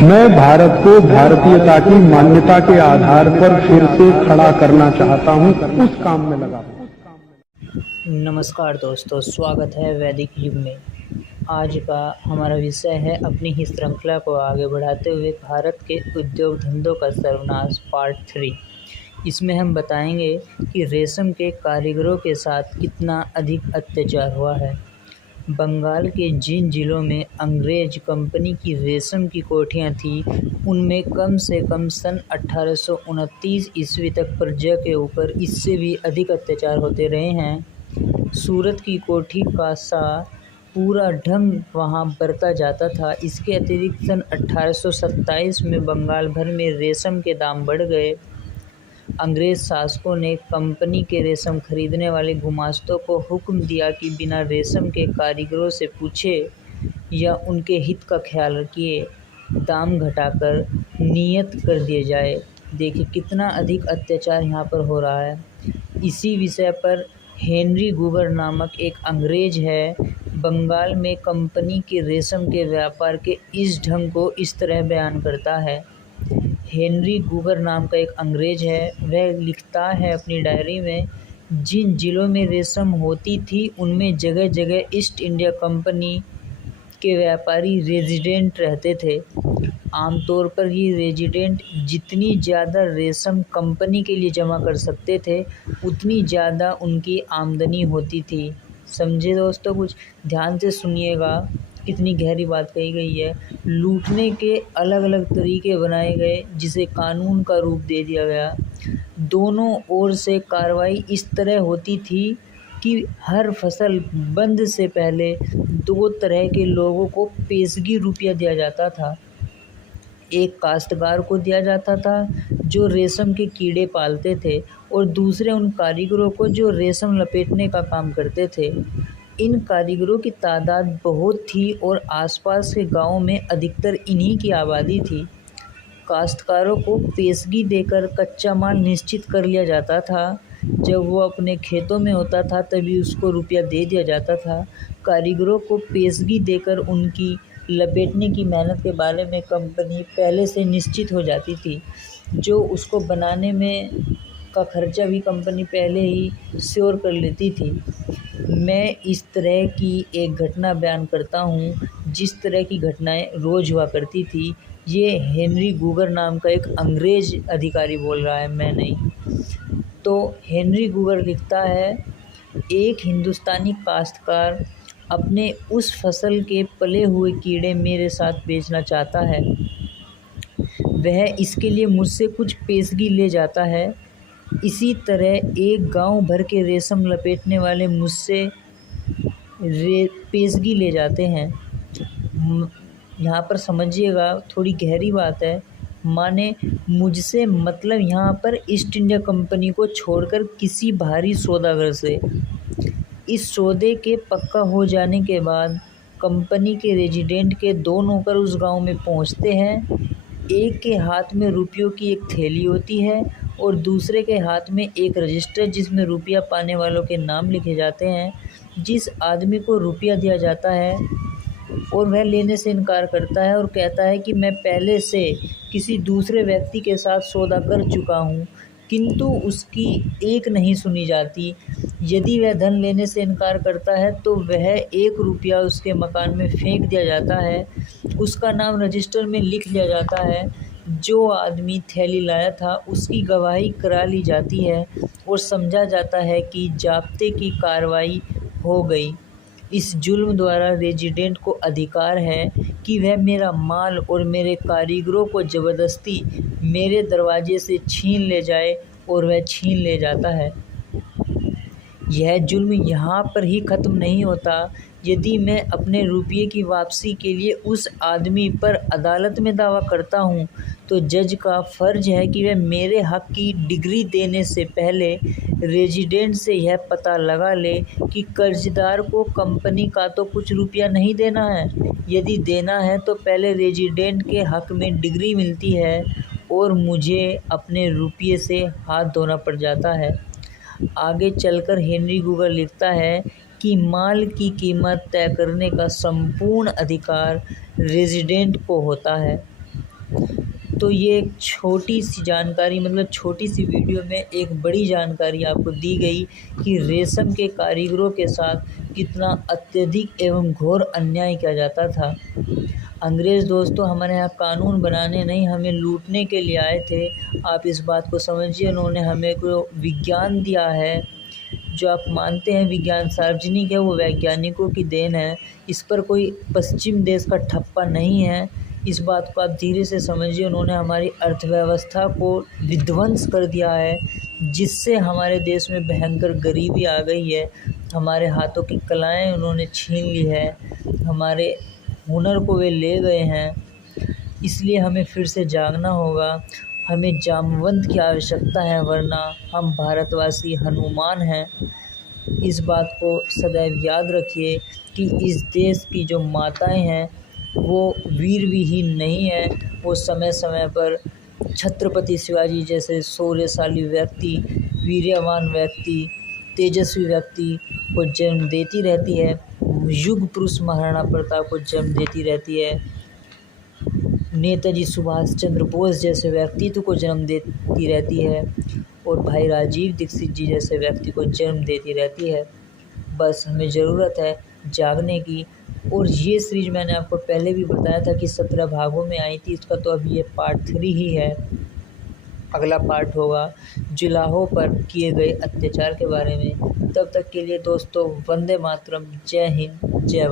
मैं भारत को भारतीयता की मान्यता के आधार पर फिर से खड़ा करना चाहता हूं, उस काम में लगा हूं। नमस्कार दोस्तों, स्वागत है वैदिक युग में। आज का हमारा विषय है अपनी ही श्रृंखला को आगे बढ़ाते हुए भारत के उद्योग धंधों का सर्वनाश पार्ट 3। इसमें हम बताएंगे कि रेशम के कारीगरों के साथ कितना अधिक अत्याचार हुआ है। बंगाल के जिन जिलों में अंग्रेज कंपनी की रेशम की कोठियाँ थीं, उनमें कम से कम सन 1829 ईस्वी तक प्रजा के ऊपर इससे भी अधिक अत्याचार होते रहे हैं। सूरत की कोठी का सा पूरा ढंग वहाँ बरता जाता था। इसके अतिरिक्त सन 1827 में बंगाल भर में रेशम के दाम बढ़ गए। अंग्रेज शासकों ने कंपनी के रेशम खरीदने वाले गुमास्तों को हुक्म दिया कि बिना रेशम के कारीगरों से पूछे या उनके हित का ख्याल किए दाम घटाकर नियत कर दिए जाए। देखिए कितना अधिक अत्याचार यहाँ पर हो रहा है। इसी विषय पर हेनरी गूगर नामक एक अंग्रेज है, बंगाल में कंपनी के रेशम के व्यापार के इस ढंग को इस तरह बयान करता है। हेनरी गूगर नाम का एक अंग्रेज है, वह लिखता है अपनी डायरी में, जिन जिलों में रेशम होती थी उनमें जगह जगह ईस्ट इंडिया कंपनी के व्यापारी रेजिडेंट रहते थे। आमतौर पर ये रेजिडेंट जितनी ज़्यादा रेशम कंपनी के लिए जमा कर सकते थे, उतनी ज़्यादा उनकी आमदनी होती थी। समझे दोस्तों? कुछ ध्यान से सुनिएगा, कितनी गहरी बात कही गई है। लूटने के अलग अलग तरीके बनाए गए, जिसे कानून का रूप दे दिया गया। दोनों ओर से कार्रवाई इस तरह होती थी कि हर फसल बंद से पहले दो तरह के लोगों को पेशगी रुपया दिया जाता था। एक काश्तकार को दिया जाता था जो रेशम के कीड़े पालते थे, और दूसरे उन कारीगरों को जो रेशम लपेटने का काम करते थे। इन कारीगरों की तादाद बहुत थी और आसपास के गांवों में अधिकतर इन्हीं की आबादी थी। काश्तकारों को पेशगी देकर कच्चा माल निश्चित कर लिया जाता था। जब वो अपने खेतों में होता था तभी उसको रुपया दे दिया जाता था। कारीगरों को पेशगी देकर उनकी लपेटने की मेहनत के बारे में कंपनी पहले से निश्चित हो जाती थी। जो उसको बनाने में का खर्चा भी कंपनी पहले ही श्योर कर लेती थी। मैं इस तरह की एक घटना बयान करता हूँ, जिस तरह की घटनाएं रोज़ हुआ करती थी। ये हेनरी गूगर नाम का एक अंग्रेज अधिकारी बोल रहा है, मैं नहीं। तो हेनरी गूगर लिखता है, एक हिंदुस्तानी काश्तकार अपने उस फसल के पले हुए कीड़े मेरे साथ बेचना चाहता है। वह इसके लिए मुझसे कुछ पेशगी ले जाता है। इसी तरह एक गांव भर के रेशम लपेटने वाले मुझसे पेशगी ले जाते हैं। यहाँ पर समझिएगा, थोड़ी गहरी बात है। माने मुझसे मतलब यहाँ पर ईस्ट इंडिया कंपनी को छोड़कर किसी बाहरी सौदागर से। इस सौदे के पक्का हो जाने के बाद कंपनी के रेजिडेंट के दो नौकर उस गांव में पहुंचते हैं। एक के हाथ में रुपयों की एक थैली होती है और दूसरे के हाथ में एक रजिस्टर, जिसमें रुपया पाने वालों के नाम लिखे जाते हैं। जिस आदमी को रुपया दिया जाता है और वह लेने से इनकार करता है और कहता है कि मैं पहले से किसी दूसरे व्यक्ति के साथ सौदा कर चुका हूँ, किंतु उसकी एक नहीं सुनी जाती। यदि वह धन लेने से इनकार करता है तो वह 1 रुपया उसके मकान में फेंक दिया जाता है। उसका नाम रजिस्टर में लिख लिया जाता है। जो आदमी थैली लाया था उसकी गवाही करा ली जाती है और समझा जाता है कि ज़ाब्ते की कार्रवाई हो गई। इस जुल्म द्वारा रेजिडेंट को अधिकार है कि वह मेरा माल और मेरे कारीगरों को ज़बरदस्ती मेरे दरवाजे से छीन ले जाए, और वह छीन ले जाता है। यह जुल्म यहाँ पर ही ख़त्म नहीं होता। यदि मैं अपने रुपये की वापसी के लिए उस आदमी पर अदालत में दावा करता हूँ, तो जज का फ़र्ज़ है कि वह मेरे हक़ की डिग्री देने से पहले रेजिडेंट से यह पता लगा ले कि कर्जदार को कंपनी का तो कुछ रुपया नहीं देना है। यदि देना है तो पहले रेजिडेंट के हक़ में डिग्री मिलती है और मुझे अपने रुपये से हाथ धोना पड़ जाता है। आगे चलकर हेनरी गूगर लिखता है कि माल की कीमत तय करने का संपूर्ण अधिकार रेजिडेंट को होता है। तो ये एक छोटी सी जानकारी, मतलब छोटी सी वीडियो में एक बड़ी जानकारी आपको दी गई कि रेशम के कारीगरों के साथ कितना अत्यधिक एवं घोर अन्याय किया जाता था। अंग्रेज़ दोस्तों हमारे यहाँ कानून बनाने नहीं, हमें लूटने के लिए आए थे। आप इस बात को समझिए, उन्होंने हमें को विज्ञान दिया है। जो आप मानते हैं विज्ञान सार्वजनिक है, वो वैज्ञानिकों की देन है। इस पर कोई पश्चिम देश का ठप्पा नहीं है। इस बात को आप धीरे से समझिए। उन्होंने हमारी अर्थव्यवस्था को विध्वंस कर दिया है, जिससे हमारे देश में भयंकर गरीबी आ गई है। हमारे हाथों की कलाएँ उन्होंने छीन ली है, हमारे हुनर को वे ले गए हैं। इसलिए हमें फिर से जागना होगा। हमें जामवंत की आवश्यकता है, वरना हम भारतवासी हनुमान हैं। इस बात को सदैव याद रखिए कि इस देश की जो माताएं हैं वो वीर विहीन नहीं हैं। वो समय समय पर छत्रपति शिवाजी जैसे शौर्यशाली व्यक्ति, वीर्यवान व्यक्ति, तेजस्वी व्यक्ति को जन्म देती रहती है। युग पुरुष महाराणा प्रताप को जन्म देती रहती है। नेताजी सुभाष चंद्र बोस जैसे व्यक्तित्व को जन्म देती रहती है, और भाई राजीव दीक्षित जी जैसे व्यक्ति को जन्म देती रहती है। बस हमें ज़रूरत है जागने की। और ये सीरीज मैंने आपको पहले भी बताया था कि 17 भागों में आई थी। इसका तो अभी ये पार्ट 3 ही है। अगला पार्ट होगा जुलाहों पर किए गए अत्याचार के बारे में। तब तक के लिए दोस्तों, वंदे मातरम, जय हिंद, जय भारत।